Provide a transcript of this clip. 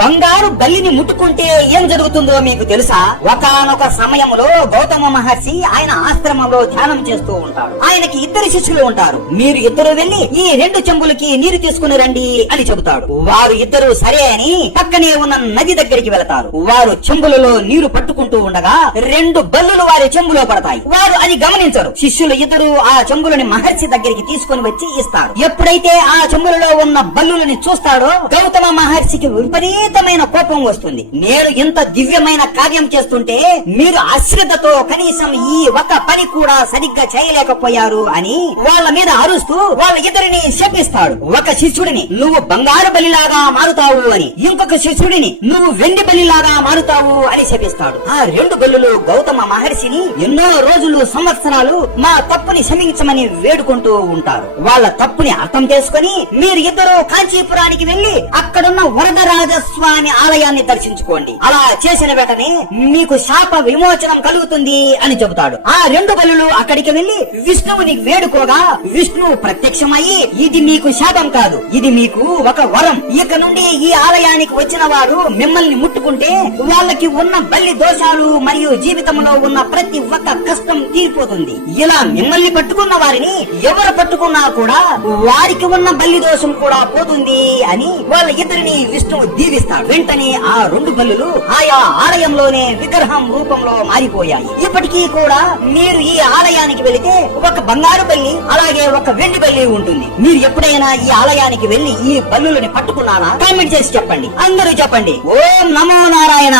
బంగారు బల్లిని ముట్టుకుంటే ఏం జరుగుతుందో మీకు తెలుసా? ఒకానొక సమయంలో గౌతమ మహర్షి ఆయన ఆశ్రమంలో ధ్యానం చేస్తూ ఉంటాడు. ఆయనకి ఇద్దరు శిష్యులు ఉంటారు. మీరు ఇద్దరు వెళ్లి ఈ 2 చెంబులకి నీరు తీసుకుని రండి అని చెబుతాడు. వారు ఇద్దరు సరే అని పక్కనే ఉన్న నది దగ్గరికి వెళతారు. వారు చెంబులలో నీరు పట్టుకుంటూ ఉండగా 2 బల్లులు వారి చెంబులో పడతాయి. వారు అది గమనించరు. శిష్యులు ఇద్దరు ఆ చెంబులని మహర్షి దగ్గరికి తీసుకుని వచ్చి ఇస్తారు. ఎప్పుడైతే ఆ చెంబులలో ఉన్న బల్లులని చూస్తాడో గౌతమ మహర్షికి విపరీతమైన కోపం వస్తుంది. నేను ఇంత దివ్యమైన కార్యం చేస్తుంటే మీరు అశ్రద్ధతో కనీసం ఈ ఒక పని కూడా సరిగ్గా చేయలేకపోయారు అని వాళ్ళ మీద అరుస్తూ వాళ్ళ ఇద్దరిని శపిస్తాడు. ఒక శిష్యుడిని నువ్వు బంగారు బలిలాగా మారుతావు అని, ఇంకొక శిష్యుడిని నువ్వు వెండి బలిలాగా మారుతావు అని శపిస్తాడు. ఆ 2 బల్లులు గౌతమ మహర్షిని ఎన్నో రోజులు సంవత్సరాలు మా తప్పుని క్షమించమని వేడుకుంటూ ఉంటారు. వాళ్ళ తప్పుని అర్థం చేసుకుని మీరు ఇద్దరు కాంచీపురానికి వెళ్లి అక్కడున్న వరదరాజస్వామి ఆలయాన్ని దర్శించుకోండి. అలా చేసిన వెంటనే మీకు శాప విమోచనం కలుగుతుంది అని చెబుతాడు. ఆ 2 బలులు అక్కడికి వెళ్లి విష్ణువుని వేడుకోగా విష్ణువు ప్రత్యక్షమయ్యి ఇది మీకు శాపం కాదు, ఇది మీకు ఒక వరం. ఇక నుండి ఈ ఆలయానికి వచ్చిన వారు మిమ్మల్ని ముట్టుకుంటే వాళ్ళకి ఉన్న బల్లి దోషాలు మరియు జీవితంలో ఉన్న ప్రతి ఒక్క కష్టం తీరిపోతుంది. ఇలా మిమ్మల్ని పట్టుకున్న వారిని ఎవరు పట్టుకున్నా కూడా వారికి ఉన్న బల్లి దోషం కూడా పోతుంది అని వాళ్ళ ఇద్దరిని విష్ణువు దీవిస్తాడు. వెంటనే ఆ 2 బల్లులు ఆయా ఆలయంలోనే విగ్రహం రూపంలో మారిపోయాయి. ఇప్పటికీ కూడా మీరు ఈ ఆలయానికి వెళితే ఒక బంగారు బల్లి అలాగే ఒక వెండి బల్లి ఉంటుంది. మీరు ఎప్పుడైనా ఈ ఆలయానికి వెళ్లి ఈ బల్లులని పట్టుకున్నారా? కామెంట్ చేసి చెప్పండి. అందరూ చెప్పండి ఓం నమో నారాయణ.